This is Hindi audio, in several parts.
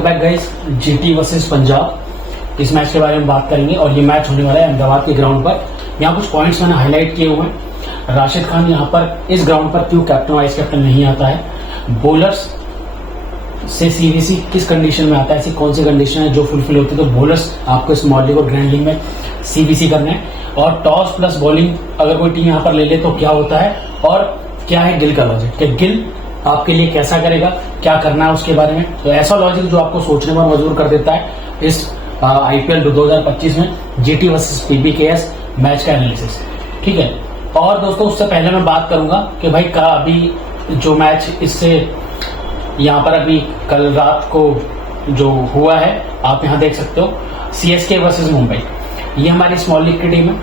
Back guys, GT versus Punjab इस मैच के बारे में बात करेंगे और ये मैच होने वाला है अहमदाबाद के ग्राउंड पर। यहाँ कुछ पॉइंट्स मैंने हाईलाइट किए हुए हैं। राशिद खान यहाँ पर इस ग्राउंड पर क्यों कैप्टन वाइस कैप्टन नहीं आता है, बॉलर्स से सीवीसी किस कंडीशन में आता है, ऐसी कौन सी कंडीशन है जो फुलफिल होती है तो बॉलर्स आपको स्मॉल लीग और ग्रैंड लीग में सीवीसी करना है। और टॉस प्लस बॉलिंग अगर कोई टीम यहाँ पर ले ले तो क्या होता है और क्या है गिल का लॉजिक, कि गिल आपके लिए कैसा करेगा, क्या करना है उसके बारे में। तो ऐसा लॉजिक जो आपको सोचने पर मजबूर कर देता है इस आईपीएल 2025 में जीटी वर्सेस पीबीकेएस मैच का एनालिसिस। ठीक है, और दोस्तों उससे पहले मैं बात करूंगा कि भाई का अभी जो मैच इससे यहाँ पर अभी कल रात को जो हुआ है आप यहाँ देख सकते हो, सीएसके वर्सेस मुंबई, ये हमारी स्मॉल लीग की टीम है।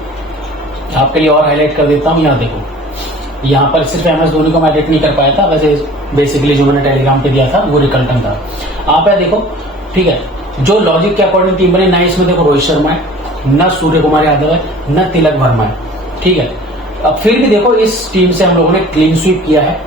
आपके लिए और हाईलाइट कर देता हूँ, यहाँ देखो, यहाँ पर सिर्फ एमएस धोनी को मैं एडिट नहीं कर पाया था, वैसे बेसिकली जो मैंने टेलीग्राम पे दिया था वो रिकल्टन था। आप यहाँ देखो, ठीक है, जो लॉजिक के अकॉर्डिंग टीम बनी ना, इसमें देखो रोहित शर्मा है, न सूर्य कुमार यादव है, न तिलक वर्मा है। ठीक है, अब फिर भी देखो इस टीम से हम लोगों ने क्लीन स्वीप किया है,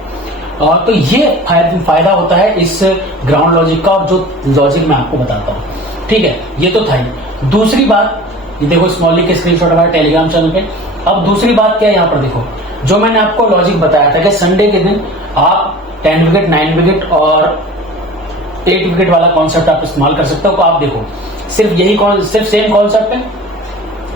और तो ये फायदा होता है इस ग्राउंड लॉजिक का, और जो लॉजिक मैं आपको बताता हूँ। ठीक है, ये तो था ही। दूसरी बात, ये देखो स्मॉल लीग के स्क्रीनशॉट हमारे टेलीग्राम चैनल पे। अब दूसरी बात क्या है, यहाँ पर देखो जो मैंने आपको लॉजिक बताया था कि संडे के दिन आप 10 विकेट 9 विकेट और 8 विकेट वाला कॉन्सेप्ट आप इस्तेमाल कर सकते हो। तो आप देखो सिर्फ यही सिर्फ सेम कॉन्सेप्ट है।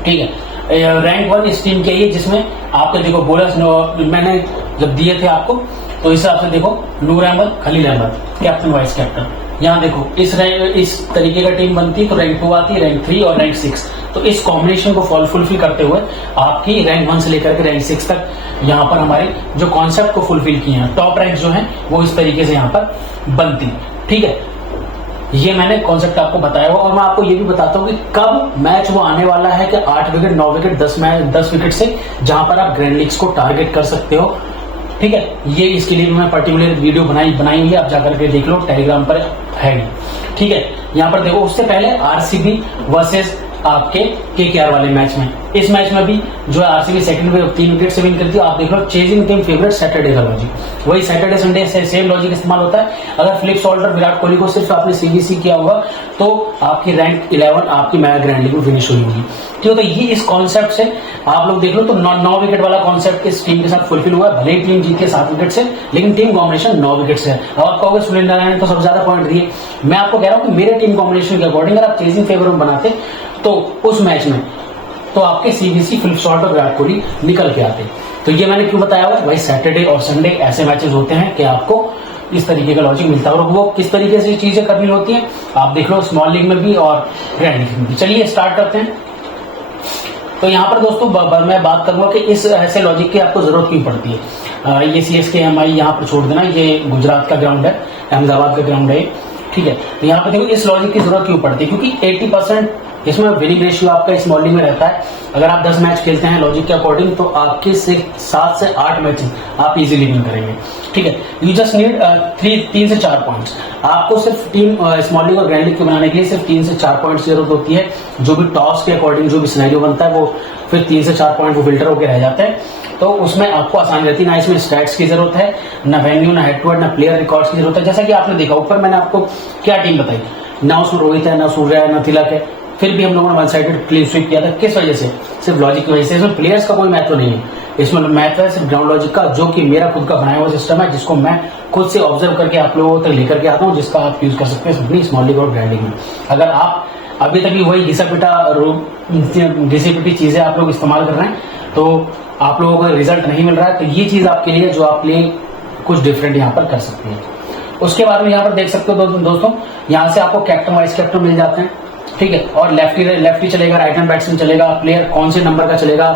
ठीक है, रैंक 1 इस टीम के ही, जिसमें आपके देखो बोलर्स मैंने जब दिए थे आपको तो इस हिसाब से देखो Noor Ahmad, Khaleel Ahmed captain vice captain. यहाँ देखो इस तरीके का टीम बनती तो रैंक 2 आती, रैंक 3 और रैंक 6। तो इस कॉम्बिनेशन को फुलफिल करते हुए आपकी रैंक 1 से लेकर के रैंक 6 तक यहाँ पर हमारे जो कॉन्सेप्ट को फुलफिल किए हैं, टॉप रैंक जो है वो इस तरीके से यहाँ पर बनती। ठीक है, ये मैंने कॉन्सेप्ट आपको बताया हुआ, और मैं आपको ये भी बताता हूँ कि कब मैच वो आने वाला है कि 8 विकेट 9 विकेट 10 विकेट से जहां पर आप ग्रैंड लीग्स को टारगेट कर सकते हो। ठीक है, ये इसके लिए मैं पर्टिकुलर वीडियो बनाई हुई है, आप जाकर के देख लो, टेलीग्राम पर है। ठीक है, यहाँ पर देखो उससे पहले आरसीबी वर्सेस आपके केकेआर वाले मैच में, इस मैच में भी जो आरसीबी सेकंड में 3 विकेट से विन करती है। आप देख लो चेजिंग टीम फेवरेट सैटरडे का लॉजिक, वही सैटरडे संडे से सेम लॉजिक इस्तेमाल होता है। अगर फ्लिप शोल्डर विराट कोहली को सिर्फ आपने सीबीसी किया होगा तो आपकी रैंक 11 आपकी मैच ग्रैंड लीग में फिनिश हुई होगी। ठीक है, तो ये इस कॉन्सेप्ट से आप लोग देख लो तो 9 विकेट वाला कॉन्सेप्ट इस टीम के साथ फुलफिल हुआ है। भले ही टीम जीती है 7 विकेट से, लेकिन टीम कॉम्बिनेशन 9 विकेट से है। और आप कहोगे सुनील नारायण ने तो सबसे ज्यादा पॉइंट दिए, मैं आपको कह रहा हूं कि मेरे टीम कॉम्बिनेशन के अकॉर्डिंग अगर आप चेजिंग फेवर में बनाते तो उस मैच में तो आपके सीबीसी फिलिप शॉर्ट और विराट कोहली निकल के आते। तो ये मैंने क्यों बताया हुआ है भाई, सैटरडे और संडे ऐसे मैचेस होते हैं कि आपको इस तरीके का लॉजिक मिलता है, और वो किस तरीके से चीजें करनी होती हैं आप देख लो स्मॉल लीग में भी और ग्रैंड लीग में भी। चलिए स्टार्ट करते हैं। तो यहाँ पर दोस्तों मैं बात करूंगा कि इस ऐसे लॉजिक की आपको जरूरत क्यों पड़ती है। ये सीएसके एमआई यहाँ पर छोड़ देना, ये गुजरात का ग्राउंड है, अहमदाबाद का ग्राउंड है। ठीक है, तो यहाँ पे देखो इस लॉजिक की जरूरत क्यों पड़ती है, क्योंकि 80% इसमें विनिंग रेशियो आपका स्मॉल लीग में रहता है। अगर आप 10 मैच खेलते हैं लॉजिक के अकॉर्डिंग तो आपके 7 से 8 मैच आप इजीली विन करेंगे। ठीक है, यू जस्ट नीड 3 से 4 पॉइंट्स। आपको सिर्फ टीम स्मॉल लीग और ग्रैंड लीग को बनाने के लिए सिर्फ 3 से 4 पॉइंट्स की जरूरत होती है। जो भी टॉस के अकॉर्डिंग जो भी सिनेरियो बनता है वो फिर 3 से 4 पॉइंट वो फिल्टर होकर रह जाते हैं, तो उसमें आपको आसानी रहती है। ना इसमें स्टैट्स की जरूरत है, ना वेन्यू, ना हेड टू हेड, ना प्लेयर रिकॉर्ड्स की जरूरत है। जैसा कि आपने देखा ऊपर मैंने आपको क्या टीम बताई, ना उसमें रोहित है, ना सूर्य है, ना तिलक है, फिर भी हम लोगों ने वन साइडेड क्लीन स्वीप किया था। किस वजह से? सिर्फ लॉजिक की वजह से। इसमें प्लेयर्स का कोई महत्व नहीं है, इसमें महत्व है सिर्फ ग्राउंड लॉजिक का, जो कि मेरा खुद का बनाया हुआ सिस्टम है, जिसको मैं खुद से ऑब्जर्व करके आप लोगों तक लेकर के आता हूँ, जिसका आप यूज कर सकते हैं अपनी स्मॉल लीग और ग्रैंड लीग में। अगर आप अभी तक भी वही घिसा पिटी चीजें आप लोग इस्तेमाल कर रहे हैं तो आप लोगों को रिजल्ट नहीं मिल रहा है, तो ये चीज आपके लिए जो आप लिए कुछ डिफरेंट यहाँ पर कर सकते हैं। उसके बाद में यहाँ पर देख सकते हो दोस्तों, यहाँ से आपको कैप्टन वाइस कैप्टन मिल जाते हैं। ठीक है, और लेफ्टी चलेगा, राइट हैंड बैट्समैन चलेगा, प्लेयर कौन से नंबर का चलेगा,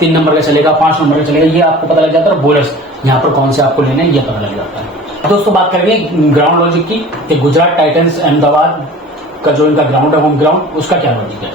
3 नंबर का चलेगा, 5 नंबर का चलेगा, ये आपको पता लग जाता है। और बॉलर्स यहाँ पर कौन से आपको लेने हैं ये पता लग जाता है। दोस्तों बात करेंगे ग्राउंड लॉजिक की, कि गुजरात टाइटंस अहमदाबाद का जो इनका ग्राउंड है, होम ग्राउंड, उसका क्या लॉजिक है।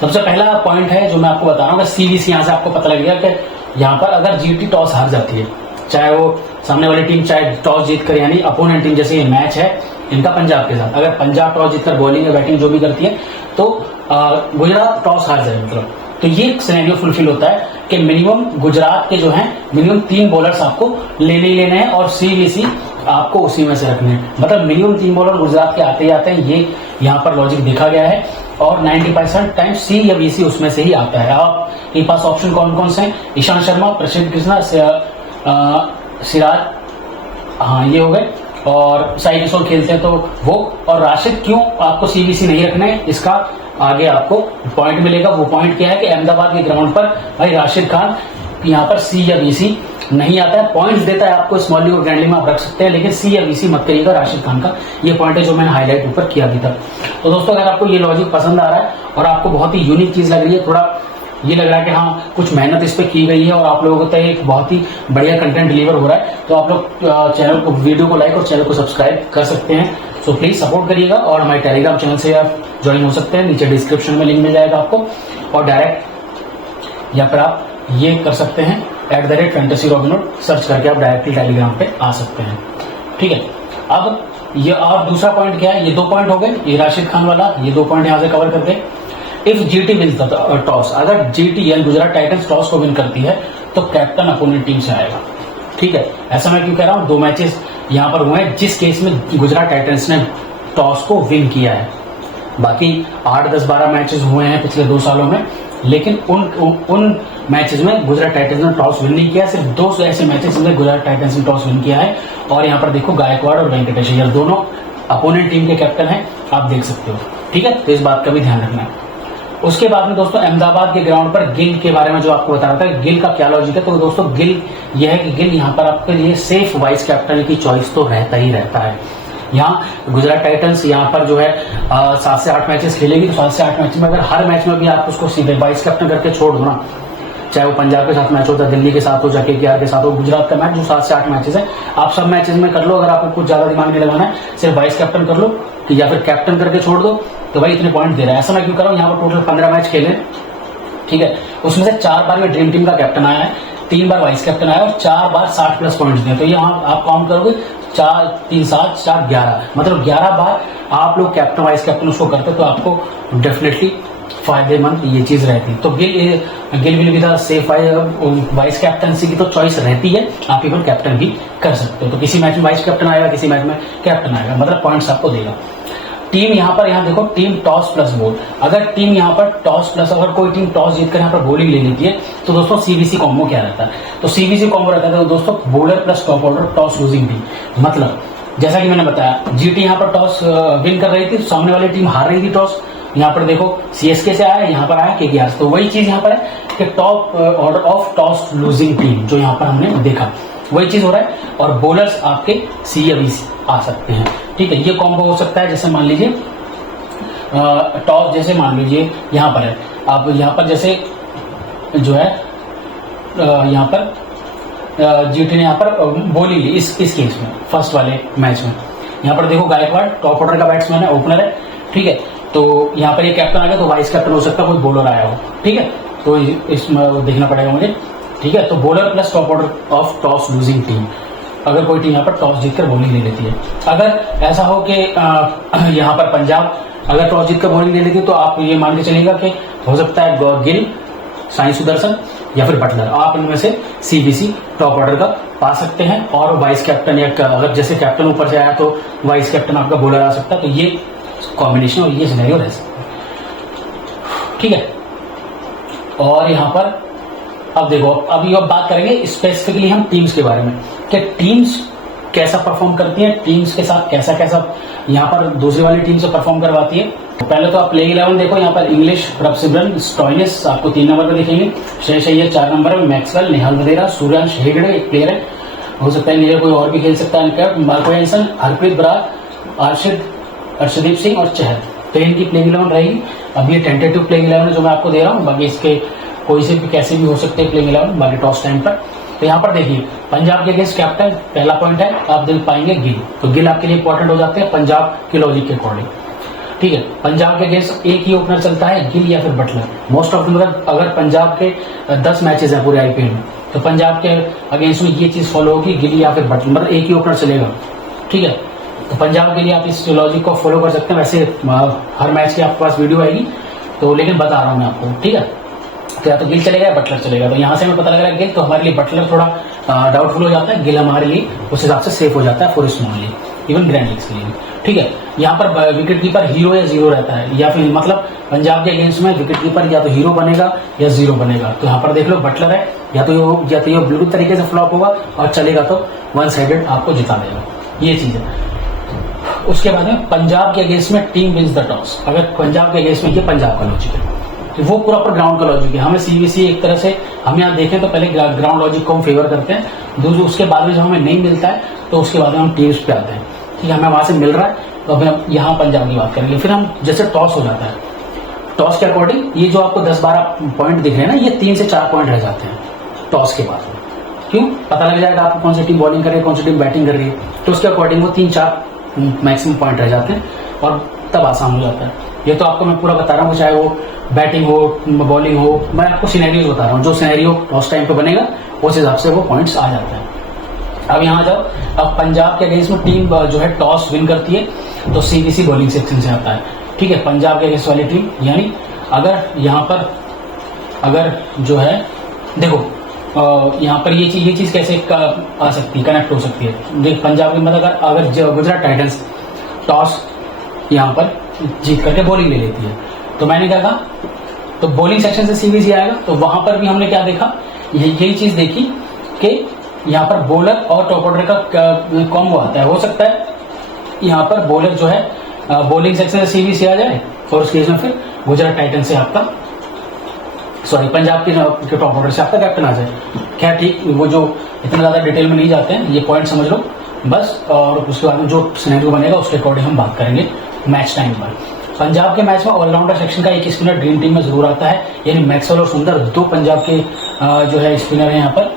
सबसे पहला पॉइंट है जो मैं आपको बता रहा हूँ, सीवीसी, यहाँ से आपको पता लग गया कि यहाँ पर अगर जीटी टॉस हार जाती है, चाहे वो सामने वाली टीम चाहे टॉस जीत कर, यानी अपोनेंट टीम, जैसे ये मैच है इनका पंजाब के साथ, अगर पंजाब टॉस जीतकर बॉलिंग या बैटिंग जो भी करती है तो गुजरात टॉस हार जाए, मतलब तो ये सिनेरियो फुलफिल होता है कि मिनिमम गुजरात के जो है मिनिमम 3 बॉलर्स आपको लेने ही लेने हैं, और सीवीसी आपको उसी में से रखने हैं। मतलब मिनिमम 3 बॉलर गुजरात के आते ही आते हैं, ये यहाँ पर लॉजिक देखा गया है और 90% टाइम सी या बीसी उसमें से ही आता है। आपके पास ऑप्शन कौन कौन से हैं? ईशांत शर्मा, प्रसिद्ध कृष्णा, सिराज, हाँ ये हो गए, और साई किशोर खेलते हैं तो वो, और राशिद क्यों आपको सीबीसी नहीं रखना है, इसका आगे आपको पॉइंट मिलेगा। वो पॉइंट क्या है कि अहमदाबाद के ग्राउंड पर भाई राशिद खान यहाँ पर सी या बीसी नहीं आता है। पॉइंट्स देता है आपको स्मॉल लीग और ग्रैंड लीग में आप रख सकते हैं, लेकिन सी या बीसी मत करिएगा राशिद खान का। ये पॉइंट है जो मैंने हाईलाइट ऊपर किया भी था। तो दोस्तों अगर आपको ये लॉजिक पसंद आ रहा है और आपको बहुत ही यूनिक चीज लग रही है, थोड़ा ये लग रहा है कि हाँ कुछ मेहनत इस पे की गई है और आप लोगों को तो एक बहुत ही बढ़िया कंटेंट डिलीवर हो रहा है, तो आप लोग चैनल को, वीडियो को लाइक और चैनल को सब्सक्राइब कर सकते हैं। सो प्लीज सपोर्ट करिएगा और हमारे टेलीग्राम चैनल से आप ज्वाइन हो सकते हैं, नीचे डिस्क्रिप्शन में लिंक मिल जाएगा आपको, और डायरेक्ट या फिर आप ये कर सकते हैं @fantasy robinhood सर्च करके आप डायरेक्टली टेलीग्राम पे आ सकते हैं। ठीक है, अब ये और दूसरा पॉइंट क्या है, ये 2 पॉइंट हो गए, ये राशिद खान वाला, ये 2 पॉइंट यहां से कवर कर दे। If GT wins the toss, अगर जीटी यानी गुजरात टाइटंस टॉस को विन करती है तो कैप्टन अपोनेंट टीम से आएगा। ठीक है, ऐसा मैं क्यों कह रहा हूं, 2 मैचेस यहां पर हुए हैं जिस केस में गुजरात टाइटंस ने टॉस को विन किया है। बाकी 8, 10, 12 मैचेस हुए हैं पिछले 2 सालों में, लेकिन उन मैचेस में गुजरात टाइटंस ने टॉस विन नहीं किया। सिर्फ 2 ऐसे मैचेस में गुजरात टाइटंस ने टॉस विन किया है, और यहाँ पर देखो गायकवाड़ और वेंकटेश अय्यर दोनों अपोनेंट टीम के कैप्टन हैं, आप देख सकते हो। ठीक है, तो इस बात का भी ध्यान रखना है। उसके बाद में दोस्तों अहमदाबाद के ग्राउंड पर गिल के बारे में जो आपको बता रहा था, गिल का क्या लॉजिक है, तो दोस्तों गिल यह है कि गिल यहाँ पर आपके लिए सेफ वाइस कैप्टन की चॉइस तो रहता ही रहता है। यहाँ गुजरात टाइटंस यहाँ पर जो है 7 से 8 मैचेस खेलेगी, तो 7 से 8 मैच में अगर हर मैच में भी आप उसको सीधे वाइस कैप्टन करके छोड़ दो ना, चाहे वो पंजाब के साथ मैच होता है, दिल्ली के साथ हो, जाके KKR के साथ हो, गुजरात का मैच जो 7 से 8 मैचेस है, आप सब मैचेस में कर लो। अगर आपको कुछ ज्यादा दिमाग नहीं लगाना है, सिर्फ वाइस कैप्टन कर लो कि या फिर कैप्टन करके छोड़ दो, तो भाई इतने पॉइंट दे रहा है। ऐसा मैं क्यों कर रहा हूँ, यहाँ पर टोटल 15 मैच खेले, ठीक है, उसमें से 4 बार में ड्रीम टीम का कैप्टन आया है, 3 बार वाइस कैप्टन आया और 4 बार 60+ पॉइंट्स दिए। तो यहाँ आप काउंट करोगे 4, 3, 7, 4, 11, मतलब 11 बार आप लोग कैप्टन वाइस कैप्टन उसको करते, तो आपको डेफिनेटली फायदेमंद ये चीज रहती है। तो Gill will be the safe vice captaincy की तो चॉइस रहती है, आप इवन कैप्टन भी कर सकते हो। तो किसी मैच में वाइस कैप्टन आएगा, किसी मैच में कैप्टन आएगा, मतलब पॉइंट्स आपको देगा। टीम यहाँ देखो, टीम टॉस प्लस बॉल, अगर टीम यहाँ पर टॉस प्लस, अगर कोई टीम टॉस जीतकर यहाँ पर बॉलिंग ले लेती है, तो दोस्तों सीबीसी कॉम्बो क्या रहता है, तो सीबीसी कॉम्बो रहता है तो दोस्तों bowler plus top order toss losing team. मतलब जैसा कि मैंने बताया, जीटी यहाँ पर टॉस विन कर रही थी, सामने वाली टीम हार रही थी टॉस। यहाँ पर देखो सीएसके से आया, यहाँ पर आया KKR, तो वही चीज यहाँ पर है कि top order of toss losing team जो यहाँ पर हमने देखा, वही चीज हो रहा है। और बॉलर्स आपके सी या बी आ सकते हैं। ठीक है, ये कॉम्बो हो सकता है, जैसे मान लीजिए टॉस, जैसे मान लीजिए यहाँ पर है, आप यहाँ पर जैसे जो है यहाँ पर जीटी ने यहाँ पर बॉलिंग ली इस केस में, फर्स्ट वाले मैच में। यहाँ पर देखो गायकवाड़ टॉप ऑर्डर का बैट्समैन है, ओपनर है, ठीक है, तो यहाँ पर ये कैप्टन आ गया, तो वाइस कैप्टन हो सकता है कोई बॉलर आया हो, ठीक है, तो इसमें देखना पड़ेगा मुझे। ठीक है, तो bowler plus top order of toss losing team, अगर कोई टीम यहाँ पर टॉस जीतकर बॉलिंग ले लेती है। अगर ऐसा हो कि यहाँ पर पंजाब अगर टॉस जीतकर बॉलिंग ले लेती है, तो आप ये मान के चलिएगा कि हो सकता है गिल, साई सुदर्शन या फिर बटलर, आप इनमें से सीबीसी टॉप ऑर्डर का पा सकते हैं। और वाइस कैप्टन या अगर जैसे कैप्टन ऊपर से आया तो वाइस कैप्टन आपका बॉलर आ सकता है, तो ये कॉम्बिनेशन और ये सिनेरियो रह सकता है। ठीक है, और यहाँ पर अब देखो, अभी अब बात करेंगे स्पेसिफिकली हम टीम्स के बारे में कि टीम्स कैसा परफॉर्म करती हैं, टीम्स के साथ कैसा कैसा यहाँ पर दूसरी वाली टीम से परफॉर्म करवाती है। पहले तो आप प्लेइंग 11 देखो, यहाँ पर इंग्लिश, प्रभसिमरन, स्टॉइनिस आपको 3 नंबर पर दिखेंगे, श्रेयस अय्यर 4 नंबर में, मैक्सवेल, निहाल वधेरा, सूर्यांश हेगड़े एक प्लेयर है, हो सकता है नीचे कोई और भी खेल सकता है, मार्को एंसन, हरप्रीत बरार, अर्शदीप सिंह और चहल, तो इनकी प्लेइंग 11 रहेगी। अब ये टेंटेटिव प्लेइंग 11 जो मैं आपको दे रहा हूँ, बाकी इसके कोई से भी कैसे भी हो सकते हैं प्लेइंग 11 बाकी टॉस टाइम पर। तो यहाँ पर देखिए पंजाब के अगेंस्ट कैप्टन पहला पॉइंट है, आप देख पाएंगे गिल, तो गिल आपके लिए इंपॉर्टेंट हो जाते हैं पंजाब के लॉजिक के अकॉर्डिंग। ठीक है, पंजाब के अगेंस्ट एक ही ओपनर चलता है, गिल या फिर बटलर। मोस्ट ऑफ अगर पंजाब के 10 मैचेस हैं पूरे आईपीएल में, तो पंजाब के अगेंस्ट में ये चीज फॉलो होगी, गिल या फिर बटलर, मतलब एक ही ओपनर चलेगा। ठीक है, तो पंजाब के लिए आप इस लॉजिक को फॉलो कर सकते हैं। वैसे हर मैच की आपके पास वीडियो आएगी, तो लेकिन बता रहा हूं मैं आपको। ठीक है, तो या तो गिल चलेगा या बटलर चलेगा। तो यहाँ से हमें पता लग रहा है गिल, तो हमारे लिए बटलर थोड़ा डाउटफुल हो जाता है, गिल हमारे लिए उस हिसाब से सेफ हो जाता है for small league, even grand leagues के लिए। ठीक है, यहाँ पर विकेट कीपर हीरो या जीरो रहता है, या फिर मतलब पंजाब के अगेंस्ट में विकेट कीपर या तो हीरो बनेगा या जीरो बनेगा। तो यहाँ पर देख लो बटलर है, या तो ये ब्लू तरीके से फ्लॉप होगा और चलेगा तो वन साइडेड आपको जिता देगा, ये चीज है। उसके बाद में पंजाब के अगेंस्ट में टीम विंस द टॉस। अगर पंजाब के अगेंस्ट में, ये पंजाब का लॉजिक है, तो वो प्रॉपर ग्राउंड का लॉजिक है। हमें सीबीसी एक तरह से, हम यहाँ देखें तो पहले ग्राउंड लॉजिक को हम फेवर करते हैं, दूसरे उसके बाद में जब हमें नहीं मिलता है तो उसके बाद में हम टीम्स पे आते हैं। ठीक है, हमें वहां से मिल रहा है तो अभी हम यहाँ पंजाब की बात करेंगे। फिर हम जैसे टॉस हो जाता है, टॉस के अकॉर्डिंग ये जो आपको 10-12 पॉइंट दिख रहे हैं ना, ये 3 से 4 पॉइंट रह जाते हैं टॉस के बाद। क्यों? पता लग जाएगा आपको कौन सी टीम बॉलिंग कर रही है, कौन सी टीम बैटिंग कर रही है, तो उसके अकॉर्डिंग वो 3-4 मैक्सिमम पॉइंट रह जाते हैं और तब आसान हो जाता है। ये तो आपको मैं पूरा बता रहा हूँ, चाहे वो बैटिंग हो बॉलिंग हो, मैं आपको सिनेरियो बता रहा हूँ, जो सिनेरियो टॉस टाइम पे बनेगा उस हिसाब से वो पॉइंट्स आ जाते हैं। अब यहाँ जाओ, अब पंजाब के अगेंस्ट में टीम जो है टॉस विन करती है तो सीबीसी बॉलिंग सेक्शन से आता है। ठीक है, पंजाब के अगेंस्ट वाली टीम, यानी अगर यहाँ पर अगर जो है देखो यहाँ पर ये चीज कैसे आ सकती है, कनेक्ट हो सकती है। देख पंजाब की मतलब अगर गुजरात टाइटंस टॉस यहाँ पर जीत करके बॉलिंग ले लेती है, तो मैंने क्या कहा, तो बॉलिंग सेक्शन से सीबीसी आएगा। तो वहां पर भी हमने क्या देखा, यही चीज देखी कि यहाँ पर बॉलर और टॉप ऑर्डर का कॉम्बो आता है। हो सकता है यहाँ पर बॉलर जो है बॉलिंग सेक्शन से सीबीसी आ जाए और उस केस में फिर गुजरात टाइटंस से आपका पंजाब के टॉप ऑर्डर से आपका कैप्टन आ जाए। क्या ठीक, वो जो इतना ज्यादा डिटेल में नहीं जाते हैं, ये पॉइंट समझ लो बस, और उसके बाद में जो सिनेरियो बनेगा उसके अकॉर्डिंग हम बात करेंगे मैच टाइम पर। पंजाब के मैच में ऑलराउंडर सेक्शन का एक स्पिनर ड्रीम टीम में जरूर आता है, यानी मैक्सवेल और सुंदर 2 पंजाब के जो है स्पिनर है यहाँ पर।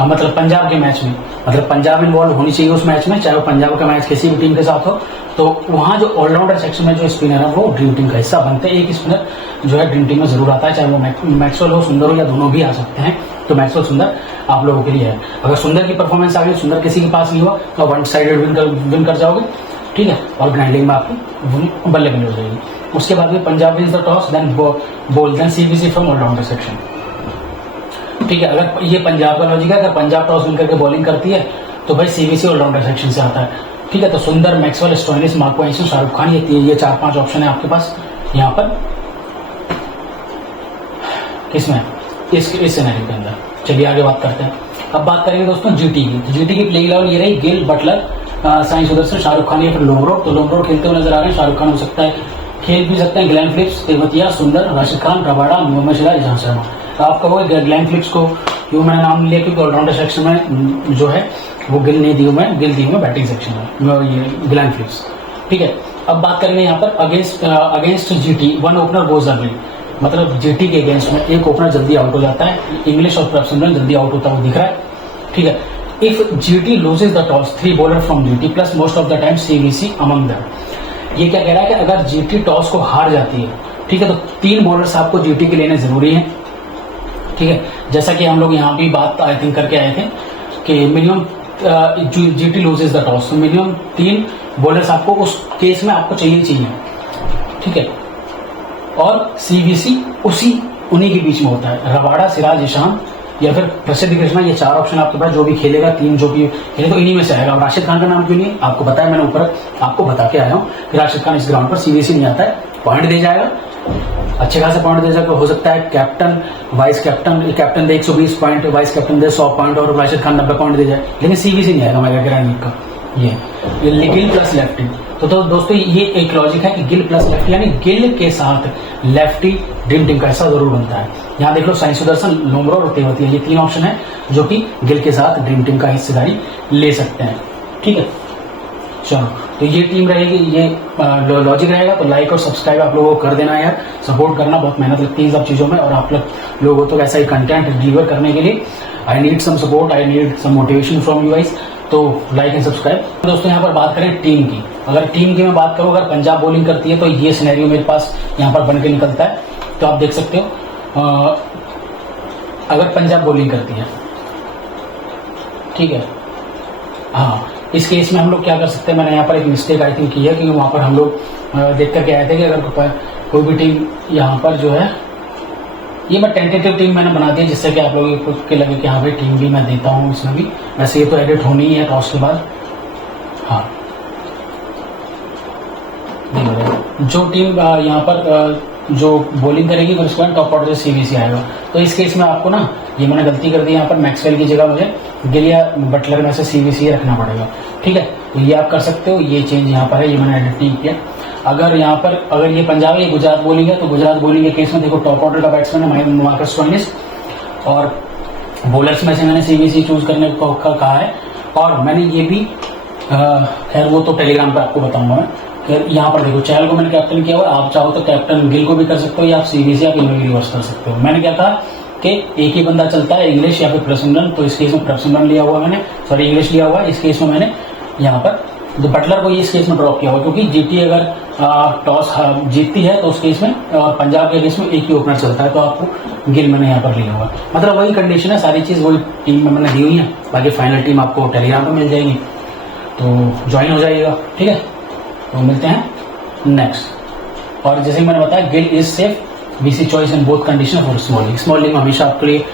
मतलब पंजाब के मैच में, मतलब पंजाब इन्वॉल्व होनी चाहिए उस मैच में, चाहे वो पंजाब का मैच किसी भी टीम के साथ हो, तो वहां जो ऑलराउंडर सेक्शन में जो स्पिनर है वो ड्रीम टीम का हिस्सा बनते हैं। एक स्पिनर जो है ड्रीम टीम में जरूर आता है, चाहे वो मैक्सवेल हो सुंदर हो या दोनों भी आ सकते हैं। तो मैक्सवेल सुंदर आप लोगों के लिए है। अगर सुंदर की परफॉर्मेंस आ गई, सुंदर किसी के पास नहीं हुआ, तो वन साइडेड विन कर जाओगे। ठीक है, और ग्राइंडिंग में आपकी बल्ले बल्ले हो जाएगी। उसके बाद में Punjab wins the toss then bowl then CBC from allrounder section. ठीक है, अगर ये पंजाब का लॉजिक है, अगर पंजाब टॉस विन करके बॉलिंग करती है तो भाई सीबीसी ऑलराउंडर सेक्शन से आता है। ठीक है, तो सुंदर, Maxwell, Stoinis, Marco एंसन, Shahrukh Khan, ये 4-5 ऑप्शन है आपके पास यहाँ पर किसमें, इस सिनेरियो के अंदर। चलिए आगे बात करते हैं। अब बात करेंगे दोस्तों जीटी की। तो जीटी की प्लेइंग लेवल ये रही, गिल, बटलर, साई सुदर्शन, शाहरुख खान या फिर लोमरोड। तो लोमरोड खेलते हुए नजर आ रहे हैं, शाहरुख खान हो सकता है खेल भी सकते हैं, ग्लेन फिलिप्स, तेवतिया, सुंदर, राशिद खान, रबाडा, मोहम्मद सिराज, इजहान शर्मा। तो आप कहोगे ग्लेन फिलिप्स को क्यों मैंने नाम लिया, क्योंकि ऑलराउंडर सेक्शन में जो है वो गिल नहीं दी हूँ मैं, गिल दी हूँ मैं बैटिंग सेक्शन में, ये ग्लेन फिलिप्स। ठीक है, अब बात करेंगे यहाँ पर against GT one opener goes away. मतलब जीटी के अगेंस्ट में एक ओपनर जल्दी आउट हो जाता है, इंग्लिश और प्रभसिमरन जल्दी आउट होता हुआ दिख रहा है। ठीक है, if GT loses the toss 3 bowler from GT plus most of the time CBC among them. ये क्या कह रहा है कि अगर जीटी टॉस को हार जाती है, ठीक है, तो 3 बॉलर्स आपको जीटी के लेने जरूरी है। ठीक है, जैसा कि हम लोग यहाँ भी बात आई थिंक करके आए थे कि minimum GT loses the toss, तो मिनिमम 3 बॉलर्स आपको उस केस में आपको चाहिए। ठीक है, और सीबीसी उन्हीं के बीच में होता है, रबाडा, सिराज, ईशान या फिर प्रसिद्ध कृष्णा। ये 4 ऑप्शन आपके पास, जो भी खेलेगा 3 जो भी खेले तो इन्हीं में से आएगा। और राशिद खान का नाम क्यों नहीं है, आपको बताया मैंने, ऊपर आपको बता के आया हूँ कि राशिद खान इस ग्राउंड पर सीबीसी नहीं आता है, पॉइंट दे जाएगा, अच्छे खासे पॉइंट दे जाएगा। हो सकता है captain captain they 120 point, vice captain they 100 point और राशिद खान 90 पॉइंट दे जाए, लेकिन सीबीसी नहीं आएगा मेगा ग्रैंड का। ये गिल प्लस लेफ्टी। तो दोस्तों ये एक लॉजिक है कि गिल प्लस लेफ्टी, यानी गिल के साथ लेफ्टी ड्रीम टीम का हिस्सा जरूर बनता है। यहाँ देख लो, साई सुदर्शन, लोमरो और तेवतिया, ये 3 ऑप्शन है जो कि गिल के साथ ड्रीम टीम का हिस्सेदारी ले सकते हैं। ठीक है, चलो, तो ये टीम रहेगी, ये लॉजिक रहेगा। तो लाइक और सब्सक्राइब आप लोगों को कर देना यार, सपोर्ट करना, बहुत मेहनत लगती है सब चीजों में, और आप लोगों तो ऐसा ही कंटेंट डिलीवर करने के लिए I need some support, I need some motivation from you guys. तो लाइक एंड सब्सक्राइब। दोस्तों यहाँ पर बात करें टीम की, अगर टीम की मैं बात करूँ, अगर पंजाब बॉलिंग करती है तो ये सिनेरियो मेरे पास यहाँ पर बन के निकलता है। तो आप देख सकते हो, अगर पंजाब बॉलिंग करती है, ठीक है, हाँ, इस केस में हम लोग क्या कर सकते हैं, मैंने यहाँ पर एक मिस्टेक आई थिंक की है, क्योंकि वहां पर हम लोग देख करके आए थे कि अगर कोई भी टीम यहाँ पर जो है ये मैं टेंटेटिव टीम मैंने बना दी जिससे कि आप लोगों को लगे कि हाँ भाई टीम भी मैं देता हूँ इसमें भी। वैसे ये तो एडिट होनी ही है टॉस के बाद। हाँ जो टीम यहाँ पर जो बॉलिंग करेगी फिर उसके बाद टॉप ऑर्डर से सीबीसी आएगा। तो इस केस में आपको ना ये मैंने गलती कर दी, यहाँ पर मैक्सवेल की जगह मुझे गिल या बटलर में से सीबीसी रखना पड़ेगा। ठीक है, तो ये आप कर सकते हो। ये चेंज यहाँ पर है, ये मैंने एडिट नहीं किया। अगर यहाँ पर अगर ये पंजाब है, ये गुजरात बॉलिंग है, तो गुजरात बॉलिंग के केस में देखो टॉप ऑर्डर का बैट्समैन है मार्कस स्टोइनिस, और बॉलर्स में से मैंने सीबीसी चूज करने को कहा है। और मैंने ये भी खैर वो तो टेलीग्राम पर आपको बताऊंगा मैं। फिर यहाँ पर देखो चहल को मैंने कैप्टन किया हुआ, आप चाहो तो कैप्टन गिल को भी कर सकते हो या आप सीबीसी आप इनमें भी रिवर्स कर सकते हो। मैंने क्या कहा कि एक ही बंदा चलता है, इंग्लिश या फिर प्रसुमरन, तो इस केस में प्रसुमरन लिया हुआ मैंने, सॉरी इंग्लिश लिया हुआ है। इस केस में मैंने यहाँ पर जो बटलर को इस केस में ड्रॉप किया हुआ, क्योंकि जीटी अगर टॉस जीतती है तो उस केस में, और पंजाब के केस में एक ही ओपनर चलता है, तो आपको गिल मैंने यहाँ पर लिया हुआ। मतलब वही कंडीशन है, सारी चीज वही टीम में मैंने दी हुई है। बाकी फाइनल टीम आपको टेलीग्राम पर मिल जाएगी, तो ज्वाइन हो जाइएगा। ठीक है, तो मिलते हैं नेक्स्ट। और जैसे मैंने बताया Gill is safe VC choice in both condition for small league. Small league में हमेशा आपके लिए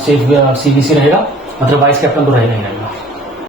सेफ सीबीसी रहेगा, मतलब वाइस कैप्टन तो रहेगा ही रहेगा।